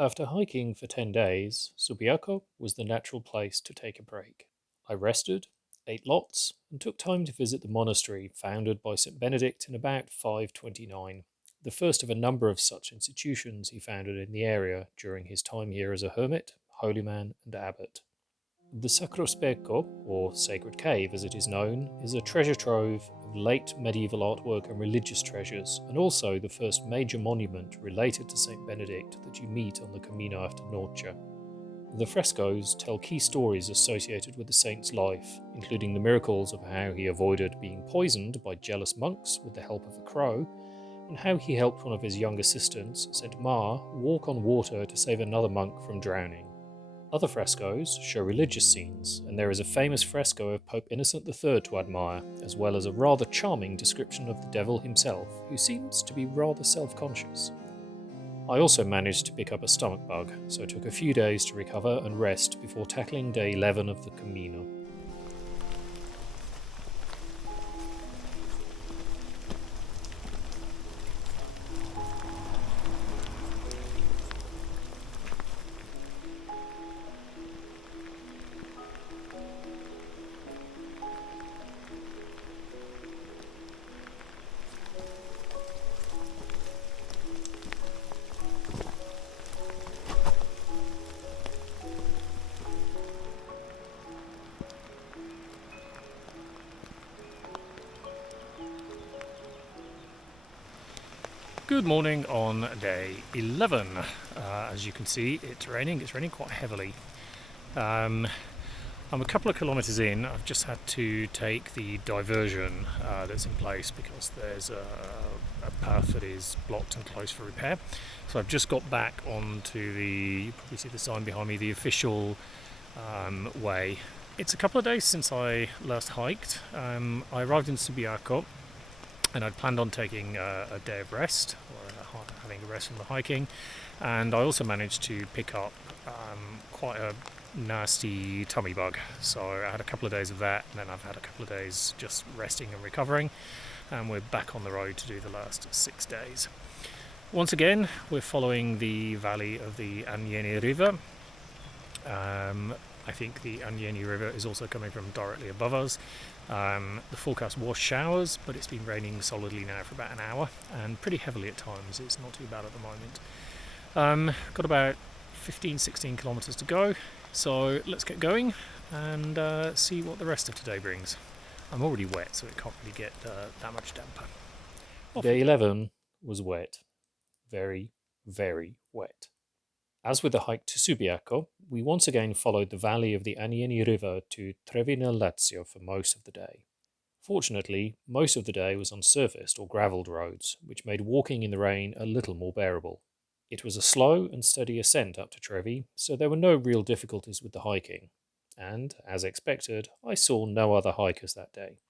After hiking for 10 days, Subiaco was the natural place to take a break. I rested, ate lots, and took time to visit the monastery founded by Saint Benedict in about 529, the first of a number of such institutions he founded in the area during his time here as a hermit, holy man, and abbot. The Sacro Specchio, or Sacred Cave as it is known, is a treasure trove of late medieval artwork and religious treasures, and also the first major monument related to Saint Benedict that you meet on the Cammino after Norcia. The frescoes tell key stories associated with the saint's life, including the miracles of how he avoided being poisoned by jealous monks with the help of a crow, and how he helped one of his young assistants, Saint Mar, walk on water to save another monk from drowning. Other frescoes show religious scenes, and there is a famous fresco of Pope Innocent III to admire, as well as a rather charming description of the devil himself, who seems to be rather self-conscious. I also managed to pick up a stomach bug, so it took a few days to recover and rest before tackling day 11 of the Cammino. Good morning on day 11. As you can see, it's raining. It's raining quite heavily. I'm a couple of kilometres in. I've just had to take the diversion that's in place because there's a path that is blocked and closed for repair. So I've just got back onto you probably see the sign behind me, the official way. It's a couple of days since I last hiked. I arrived in Subiaco, and I'd planned on taking a day of rest, or having a rest from the hiking, and I also managed to pick up quite a nasty tummy bug. So I had a couple of days of that, and then I've had a couple of days just resting and recovering, and we're back on the road to do the last 6 days. Once again, we're following the valley of the Aniene River. I think the Aniene River is also coming from directly above us. The forecast was showers, but it's been raining solidly now for about an hour, and pretty heavily at times. It's not too bad at the moment. Got about 15-16 kilometres to go, so let's get going and see what the rest of today brings. I'm already wet, so it can't really get that much damper. Day 11 was wet. Very, very wet. As with the hike to Subiaco, we once again followed the valley of the Aniene River to Trevi nel Lazio for most of the day. Fortunately, most of the day was on surfaced or gravelled roads, which made walking in the rain a little more bearable. It was a slow and steady ascent up to Trevi, so there were no real difficulties with the hiking. And, as expected, I saw no other hikers that day.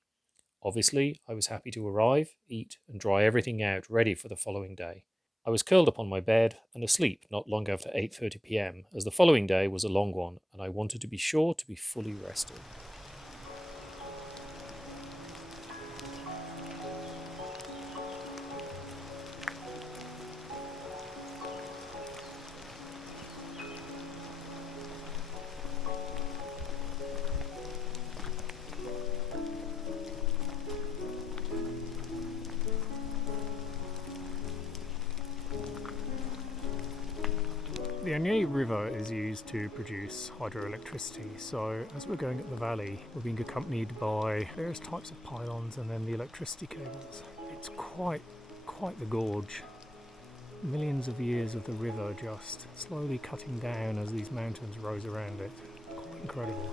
Obviously, I was happy to arrive, eat, and dry everything out ready for the following day. I was curled up on my bed and asleep not long after 8:30 p.m, as the following day was a long one and I wanted to be sure to be fully rested. The Aniene River is used to produce hydroelectricity, so as we're going up the valley, we're being accompanied by various types of pylons and then the electricity cables. It's quite the gorge. Millions of years of the river just slowly cutting down as these mountains rose around it. Quite incredible.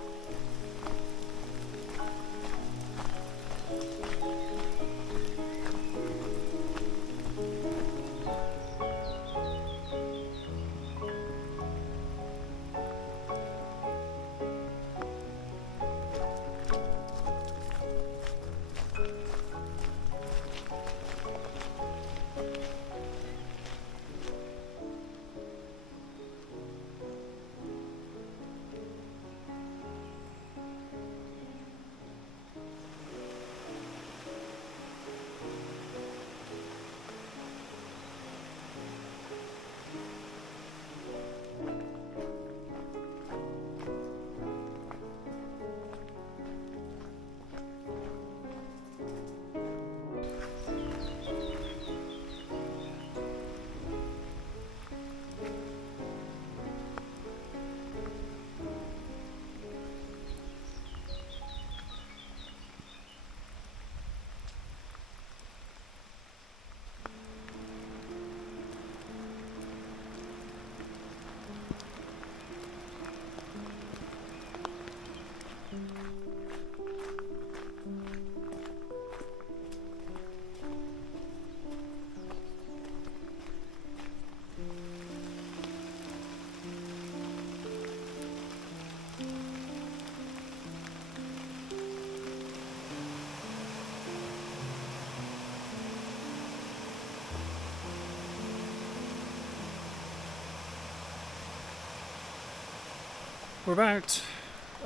We're about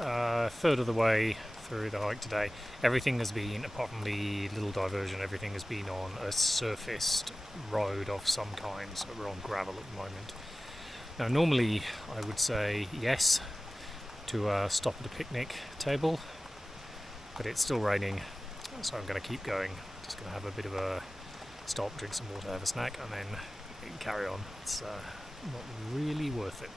a third of the way through the hike today. Everything has been, apart from the little diversion, everything has been on a surfaced road of some kind, so we're on gravel at the moment. Now normally I would say yes to stop at a picnic table, but it's still raining, so I'm going to keep going. Just going to have a bit of a stop, drink some water, have a snack, and then carry on. It's not really worth it.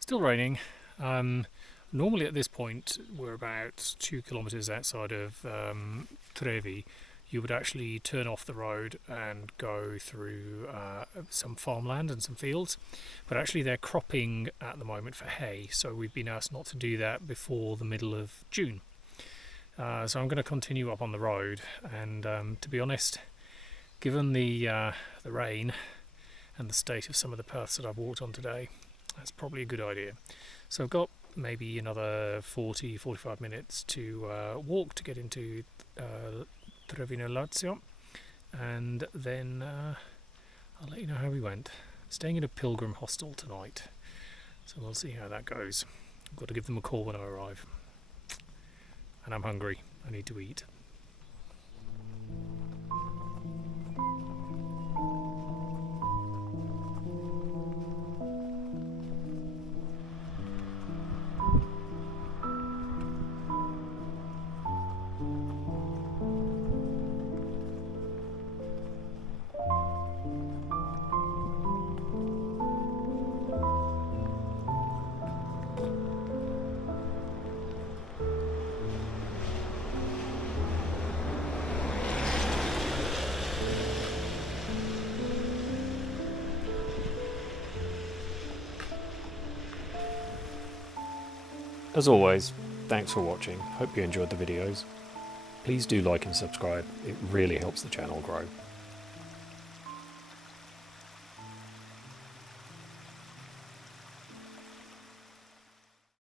Still raining. Normally at this point we're about 2 kilometres outside of Trevi. You would actually turn off the road and go through some farmland and some fields, but actually they're cropping at the moment for hay, so we've been asked not to do that before the middle of June. So I'm going to continue up on the road, and to be honest, given the rain and the state of some of the paths that I've walked on today, that's probably a good idea. So I've got maybe another 40-45 minutes to walk to get into Trevi, Lazio, and then I'll let you know how we went. Staying in a pilgrim hostel tonight, so we'll see how that goes. I've got to give them a call when I arrive, and I'm hungry. I need to eat. As always, thanks for watching. Hope you enjoyed the videos. Please do like and subscribe. It really helps the channel grow.